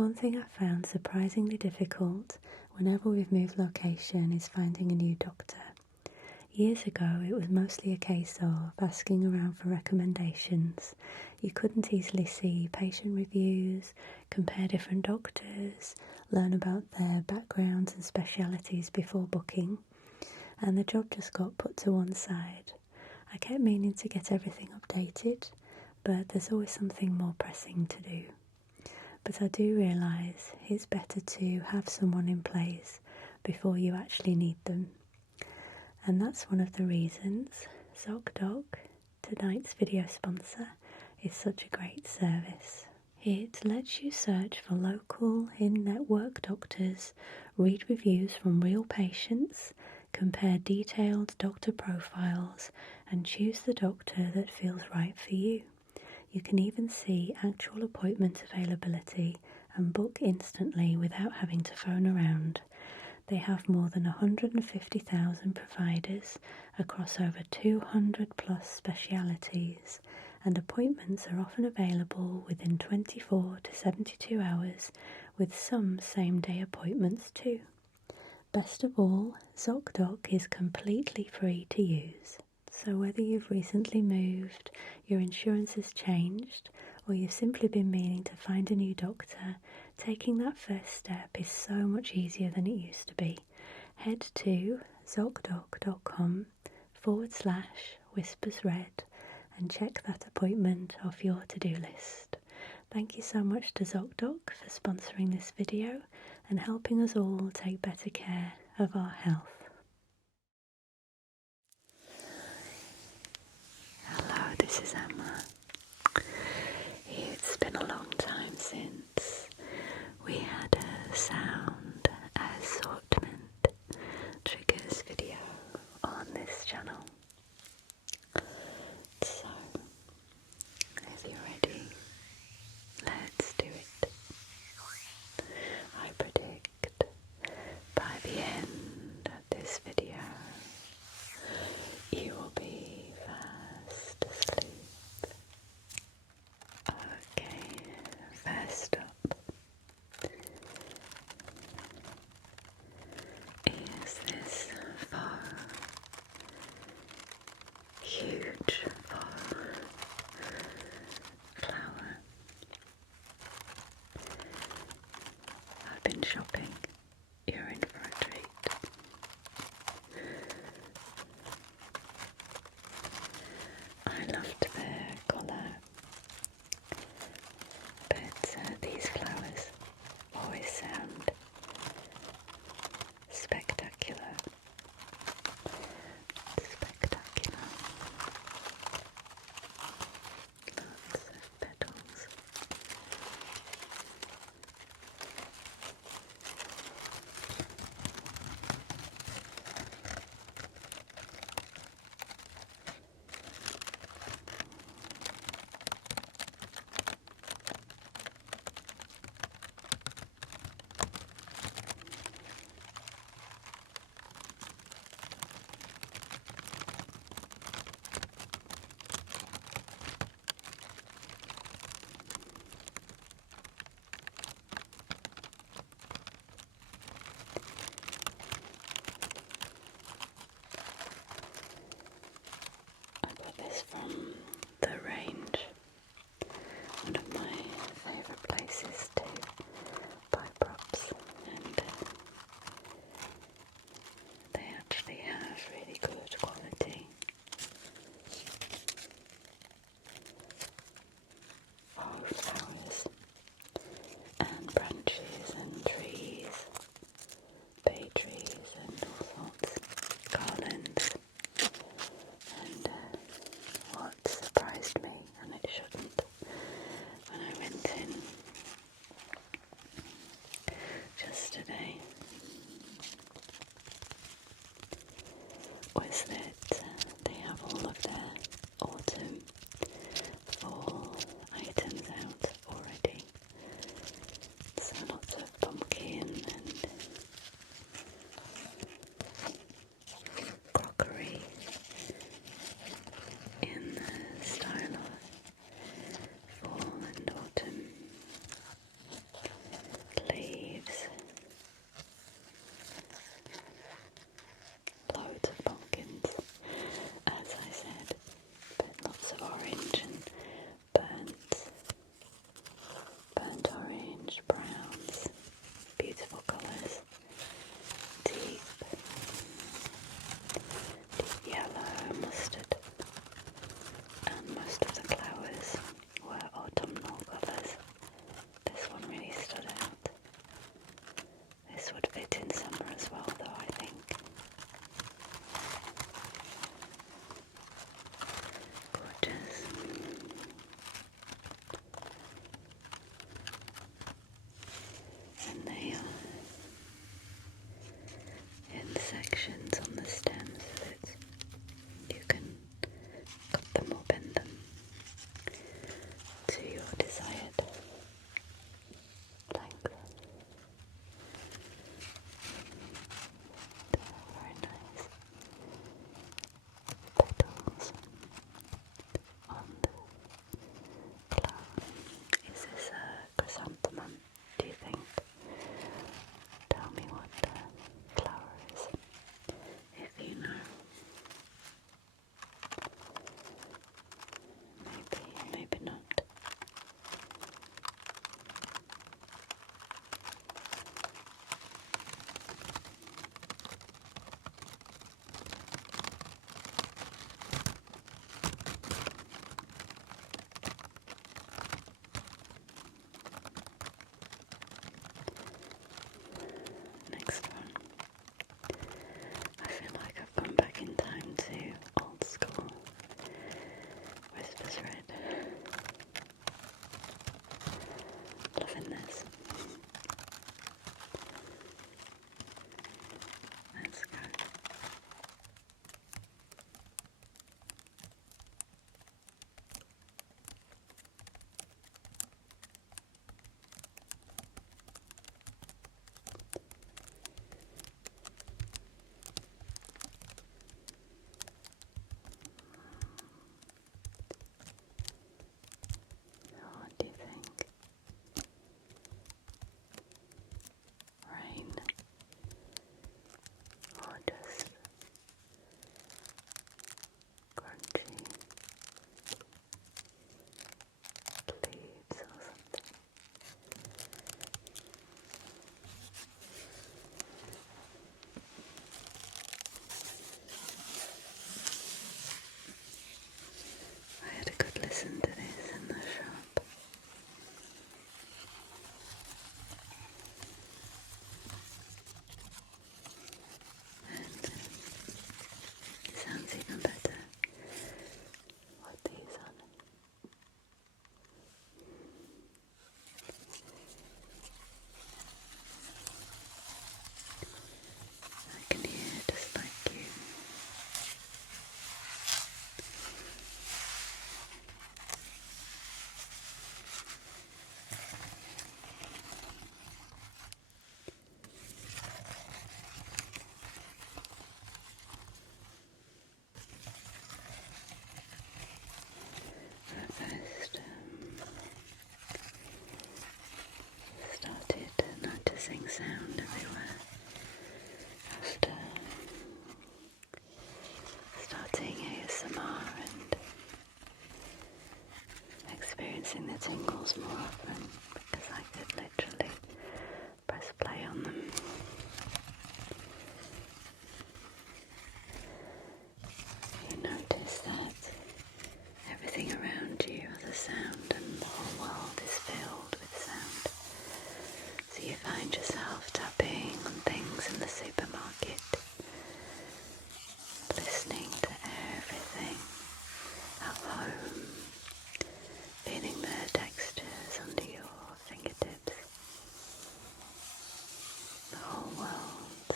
One thing I've found surprisingly difficult whenever we've moved location is finding a new doctor. Years ago, it was mostly a case of asking around for recommendations. You couldn't easily see patient reviews, compare different doctors, learn about their backgrounds and specialities before booking, and the job just got put to one side. I kept meaning to get everything updated, but there's always something more pressing to do. But I do realise it's better to have someone in place before you actually need them. And that's one of the reasons ZocDoc, tonight's video sponsor, is such a great service. It lets you search for local in-network doctors, read reviews from real patients, compare detailed doctor profiles, and choose the doctor that feels right for you. You can even see actual appointment availability and book instantly without having to phone around. They have more than 150,000 providers across over 200 plus specialities, and appointments are often available within 24 to 72 hours, with some same-day appointments too. Best of all, ZocDoc is completely free to use. So whether you've recently moved, your insurance has changed, or you've simply been meaning to find a new doctor, taking that first step is so much easier than it used to be. Head to zocdoc.com/WhispersRed and check that appointment off your to-do list. Thank you so much to ZocDoc for sponsoring this video and helping us all take better care of our health. Hello, this is Emma. It's been a long time since we had a sound assortment triggers video on this channel. So, if you're ready, let's do it. I predict by the end of this video you will be fast asleep. Okay, first up is this huge flower. I've been shopping. You're in for a treat. I loved their colour, but these flowers always sound spectacular. Spectacular. Lots of petals. From the range, one of my favourite places to buy props, and they actually have really good quality faux flowers and branches and trees, bay trees and all sorts, garlands. And what surprised me, and it shouldn't, when I went in just today, was that they have all of their autumn, fall items out already. So lots of pumpkin and crockery in the style of fall and autumn. hissing sound everywhere after starting ASMR and experiencing the tingles more often, because I could literally press play on them. You notice that everything around you has a sound, and the whole world is filled with sound. So you find yourself tapping on things in the supermarket, listening to everything at home, feeling their textures under your fingertips. The whole world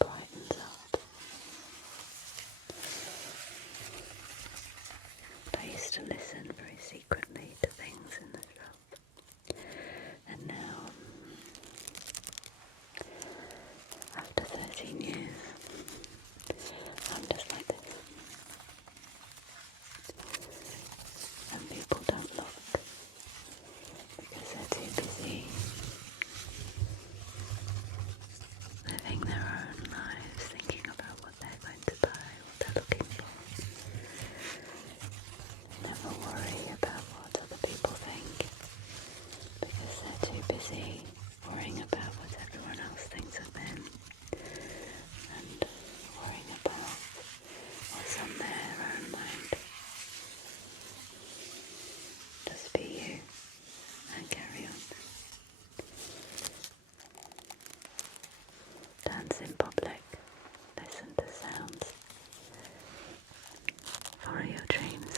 brightens up. I used to listen very secretly to things in the shop, and now, after 13 years, I'm just like this. And people don't look because they're too busy living their own lives, thinking about what they're going to buy, what they're looking for. Never worry about what other people think, because they're too busy worrying about what everyone else thinks of them, and worrying about what's on their own mind. Just be you and carry on. Dance in public, listen to sounds, follow your dreams.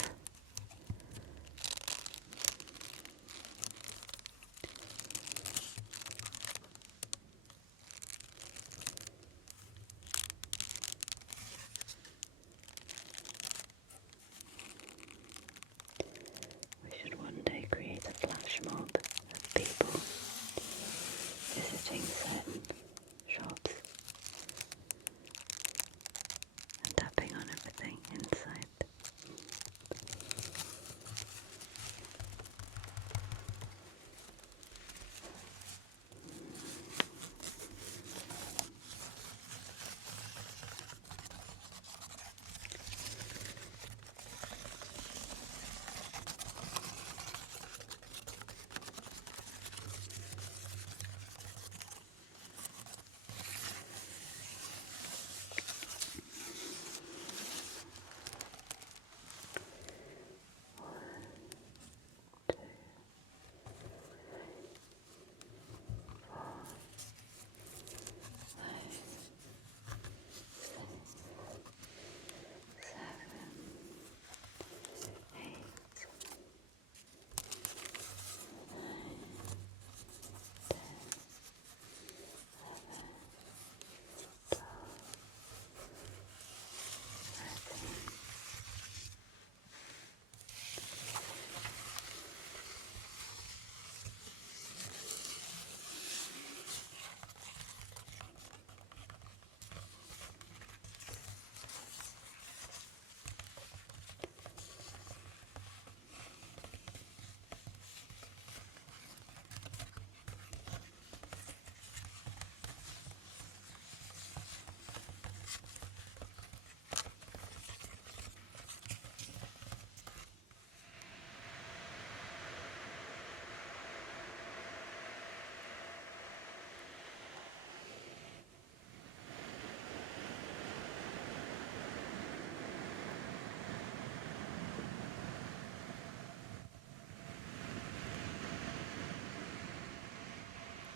We should one day create a flash mob of people visiting certain shops and tapping on everything inside.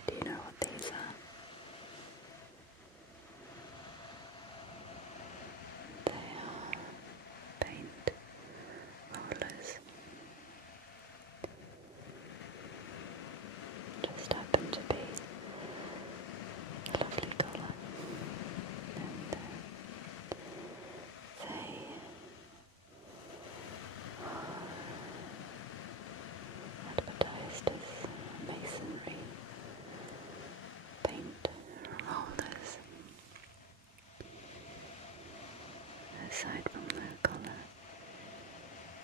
Do you know what these are? They are paint rollers. Just happen to be a lovely colour, and they are advertised as masonry paint rollers. Aside from the colour,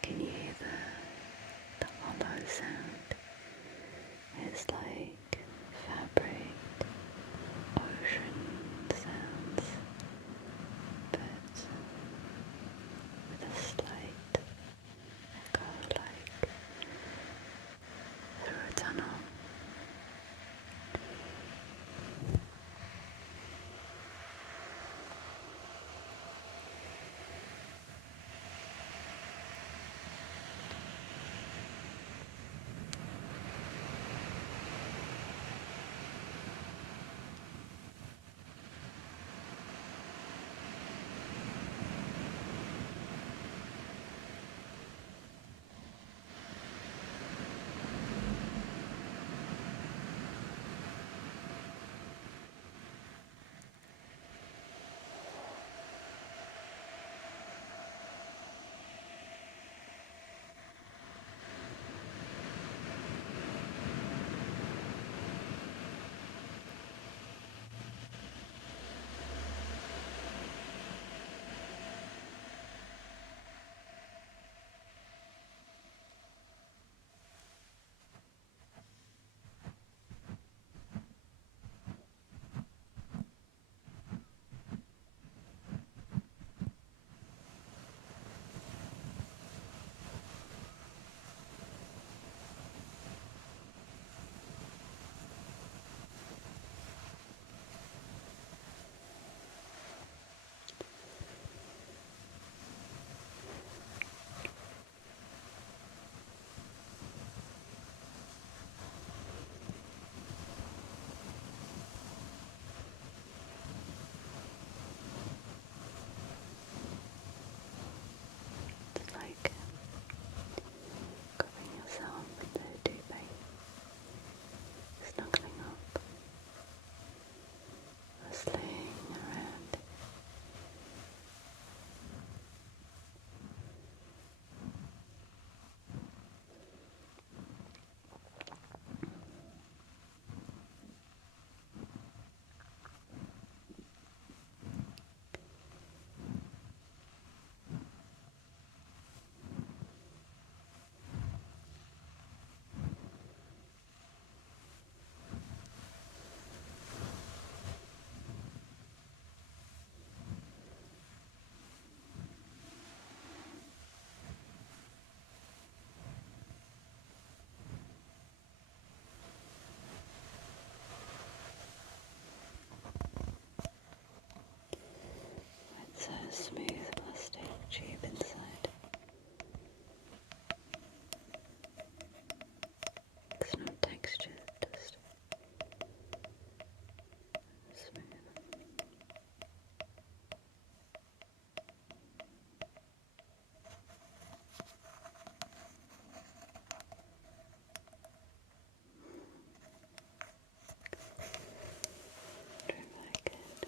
can you hear the hollow sound? It's like fabric a smooth plastic tube inside. It's no texture, just smooth. Doing very good.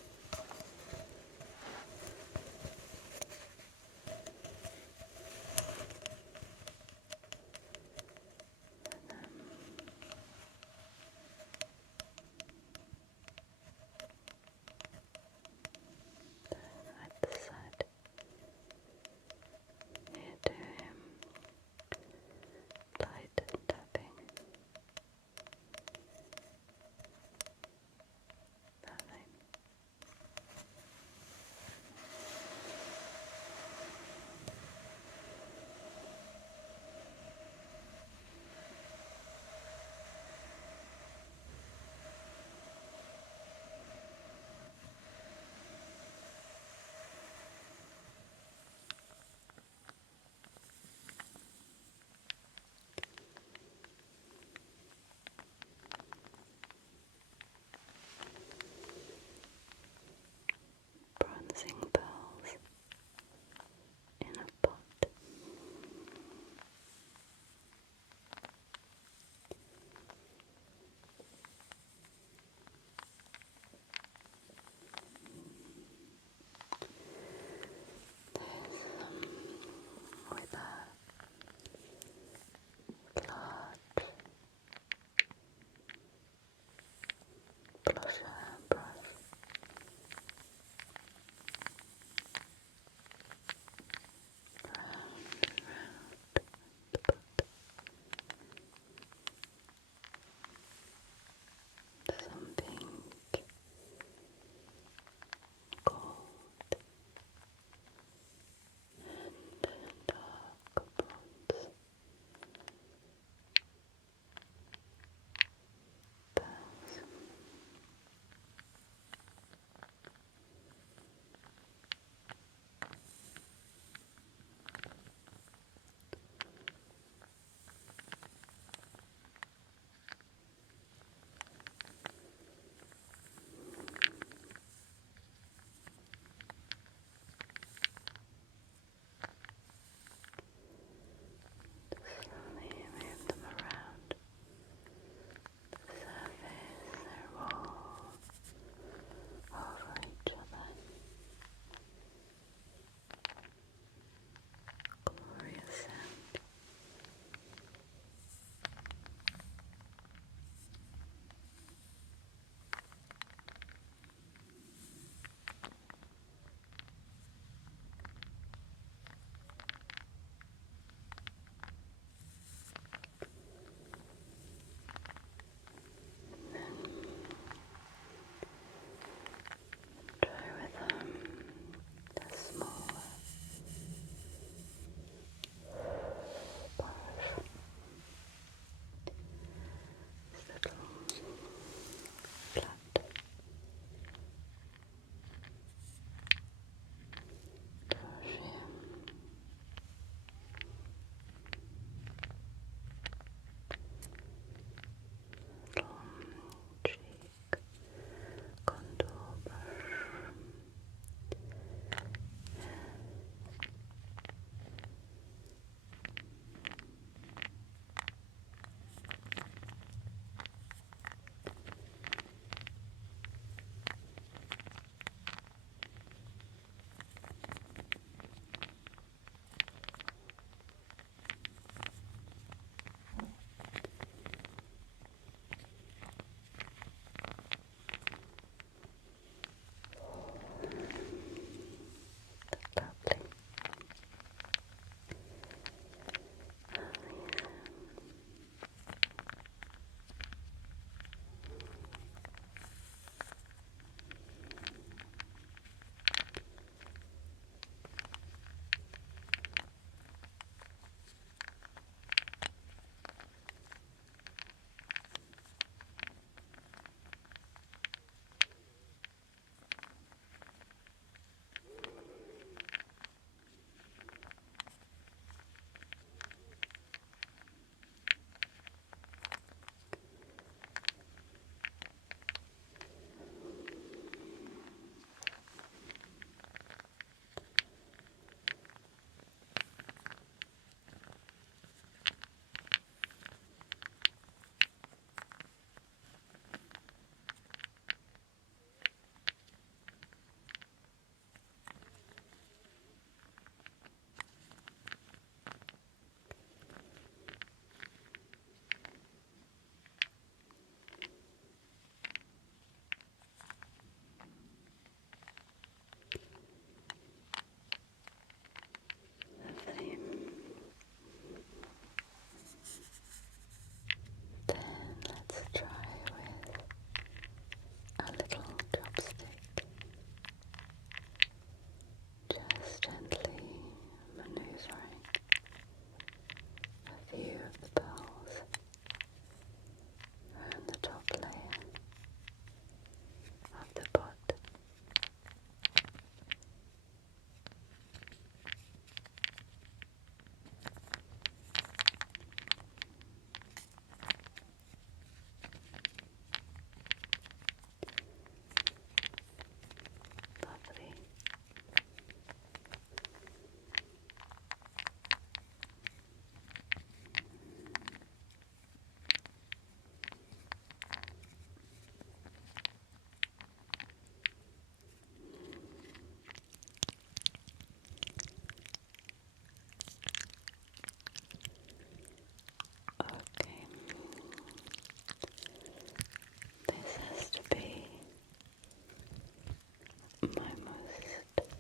my most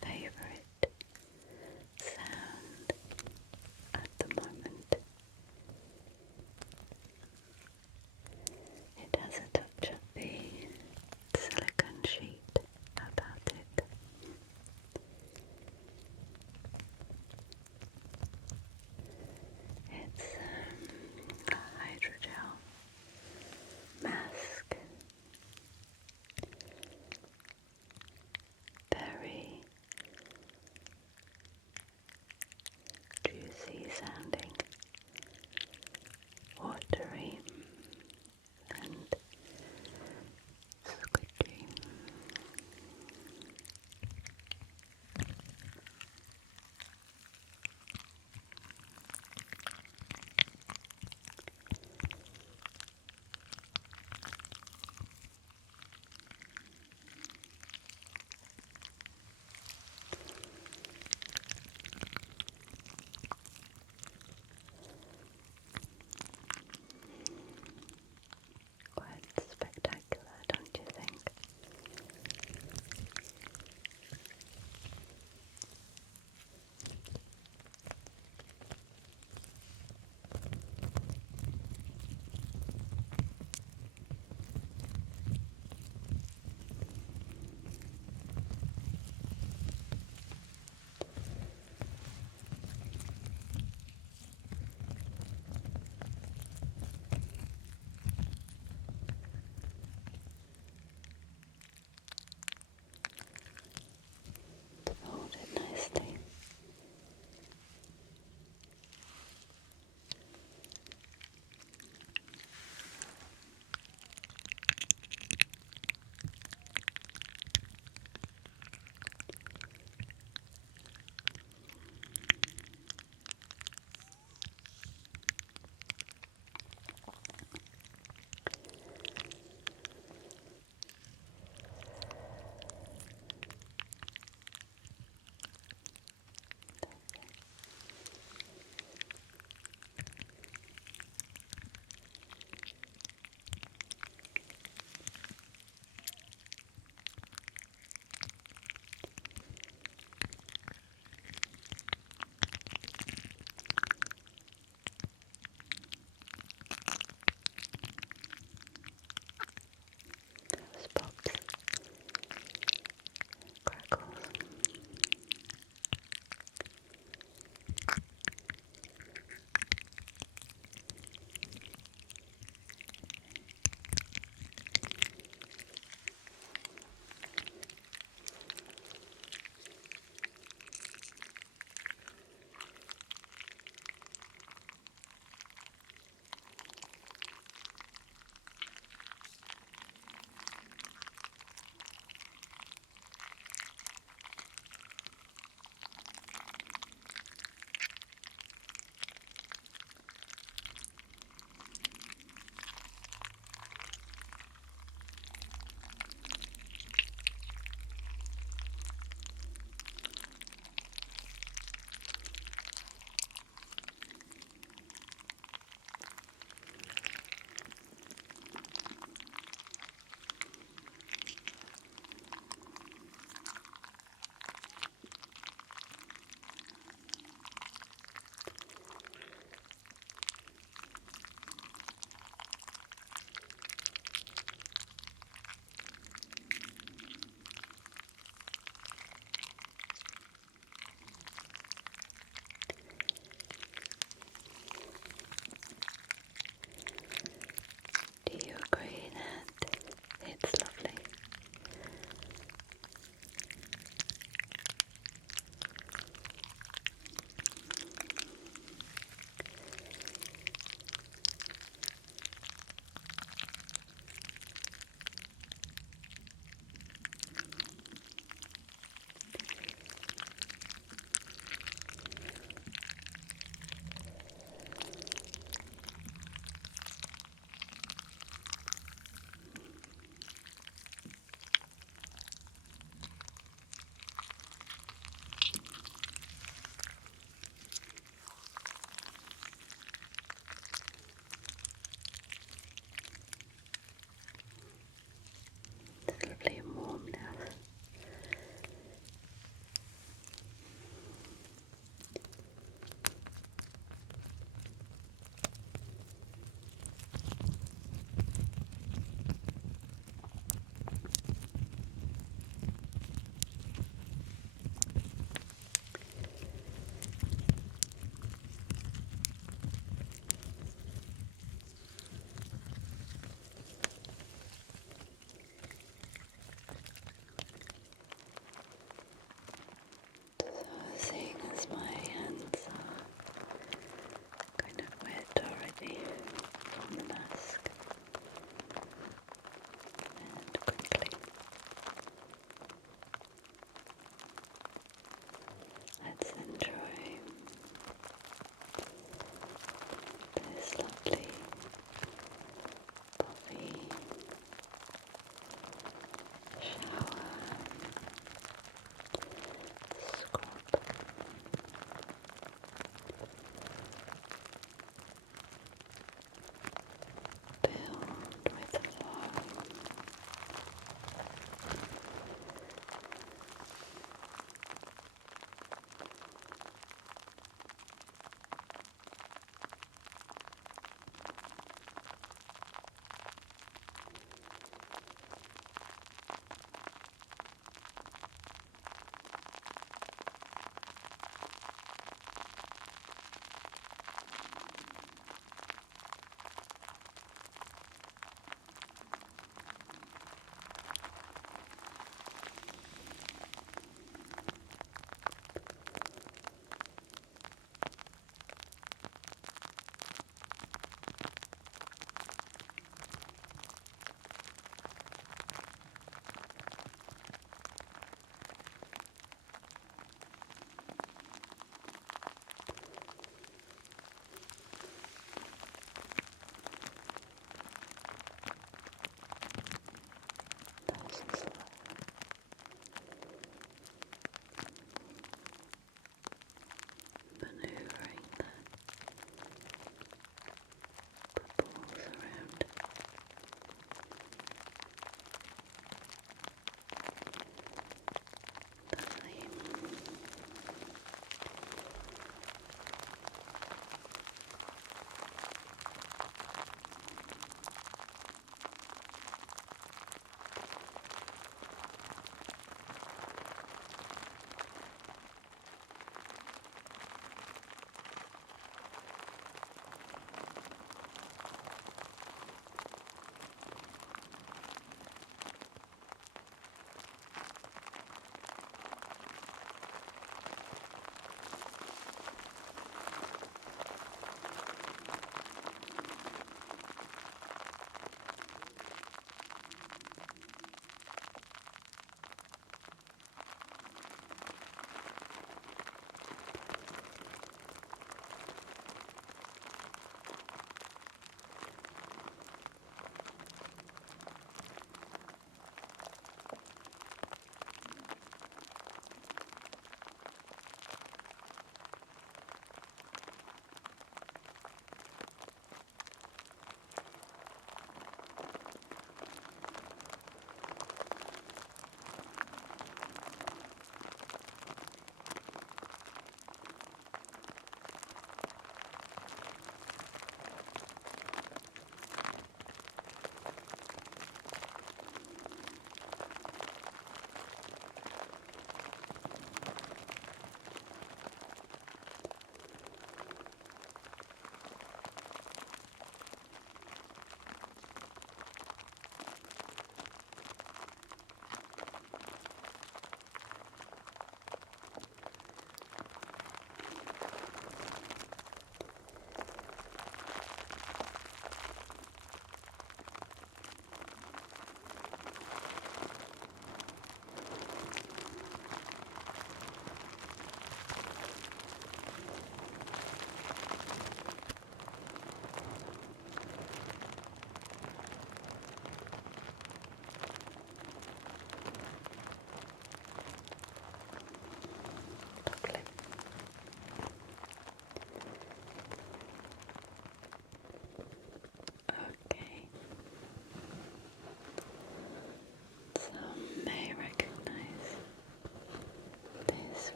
favourite sound at the moment. It has a touch of the silicone sheet about it. It's a hydrogel mask.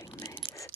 touching this.